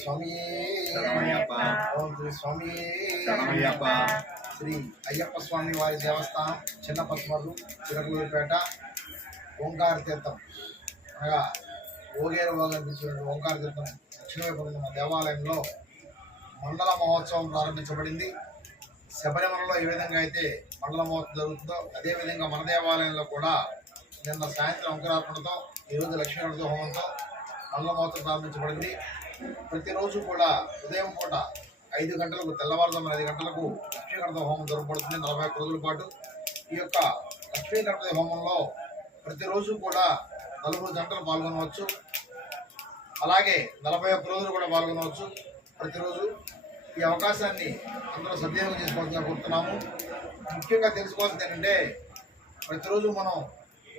స్వామి స్వామి శ్రీ అయ్యప్ప స్వామి వారి దేవస్థానం చిన్న పశ్చిమర్లు చిరకలూరిపేట ఓంకార తీర్థం అనగా ఓగేరు కనిపించినటువంటి ఓంకార తీర్థం దక్షిణ వైపు ఉన్న దేవాలయంలో మండల మహోత్సవం ప్రారంభించబడింది. శబరిమలలో ఏ విధంగా అయితే మండల మహోత్సవం జరుగుతుందో అదేవిధంగా మన దేవాలయంలో కూడా నిన్న సాయంత్రం అంకురార్పణతో ఈరోజు లక్ష్మీ హోమంతో మండల మహోత్సవం ప్రారంభించబడింది. ప్రతిరోజు కూడా ఉదయం పూట 5 గంటలకు తెల్లవారుజామున 5 గంటలకు లక్ష్మీ గణపతి హోమం జరగబడుతుంది 41 రోజుల పాటు. ఈ యొక్క లక్ష్మీ గణపతి హోమంలో ప్రతిరోజు కూడా 4 గంటలు పాల్గొనవచ్చు. అలాగే 41 రోజులు కూడా పాల్గొనవచ్చు. ప్రతిరోజు ఈ అవకాశాన్ని అందరూ సద్వినియోగం చేసుకోవాలని కోరుతున్నాము. ముఖ్యంగా తెలుసుకోవాల్సింది ఏంటంటే ప్రతిరోజు మనం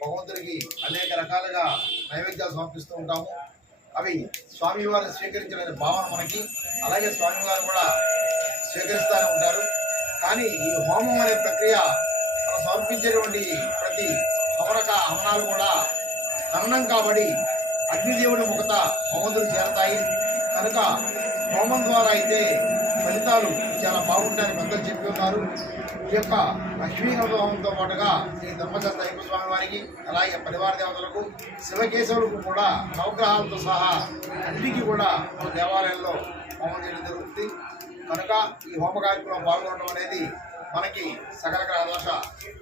భగవంతుడికి అనేక రకాలుగా నైవేద్యాలు సమర్పిస్తూ ఉంటాము. అవి స్వామివారు స్వీకరించిన భావన మనకి, అలాగే స్వామివారు కూడా స్వీకరిస్తూనే ఉంటారు. కానీ ఈ హోమం అనే ప్రక్రియ మనం సమర్పించేటువంటి ప్రతి హవనాలు కూడా ఖననం కాబడి అగ్నిదేవుడి ముఖత హోమంతులు చేరతాయి. కనుక హోమం ద్వారా అయితే ఫలితాలు చాలా బాగుంటాయని పెద్దలు చెప్పి ఉన్నారు. ఈ యొక్క లక్ష్మీ హోమంతో పాటుగా శ్రీ ధర్మచంద్ర అయ్యప్ప స్వామి వారికి, అలాగే పరివార దేవతలకు, శివకేశవులకు కూడా నవగ్రహాలతో సహా అన్నిటికీ కూడా మన దేవాలయంలో హోమం చేయడం జరుగుతుంది. కనుక ఈ హోమ కార్యక్రమం పాల్గొనడం అనేది మనకి సకల గ్రహ దోష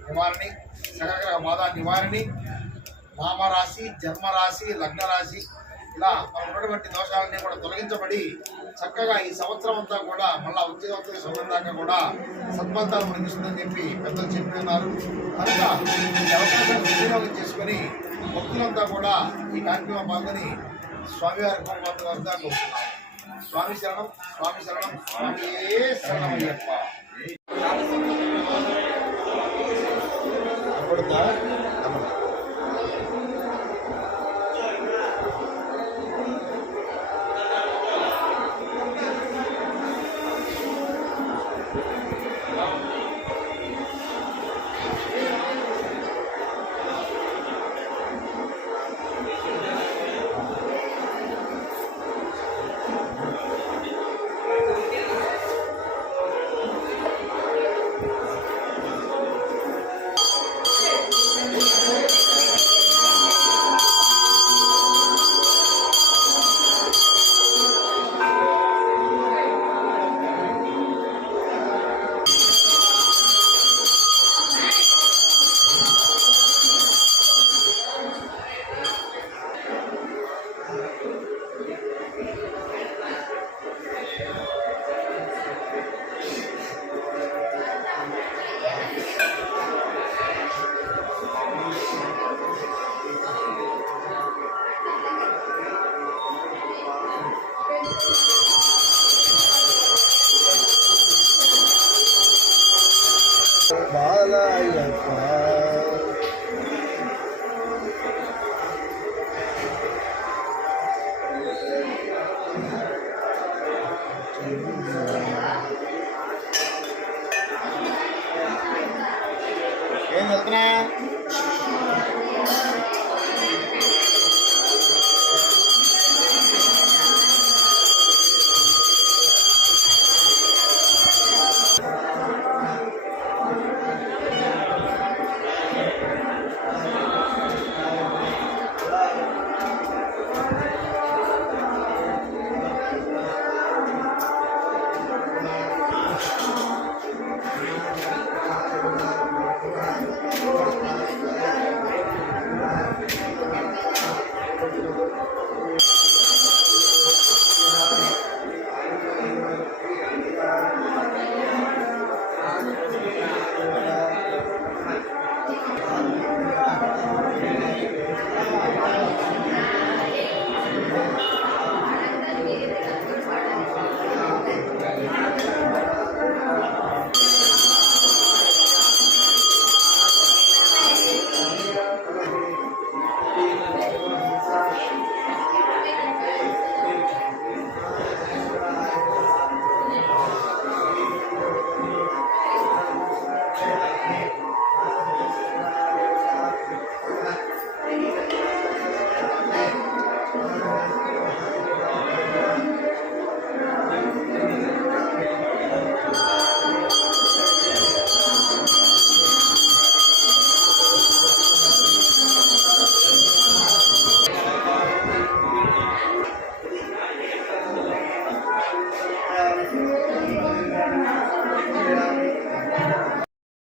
నివారణి, సకల గ్రహ బాధ నివారణి, నామరాశి, జన్మరాశి, లగ్నరాశి ఇలా మనం ఉన్నటువంటి దోషాలన్నీ కూడా తొలగించబడి చక్కగా ఈ సంవత్సరం అంతా కూడా మళ్ళా వచ్చే సంవత్సరం దాకా కూడా సత్ఫలితాలు మనకి ఇస్తుందని చెప్పి పెద్దలు చెప్పి ఉన్నారు. కనుక ఈ అవకాశాన్ని వినియోగం చేసుకొని భక్తులంతా కూడా ఈ కార్యక్రమం పాల్గొని స్వామివారి కోరుకుంటున్నాం. స్వామి శరణం, స్వామి శరణం, స్వామియే శరణమయ్యప్ప.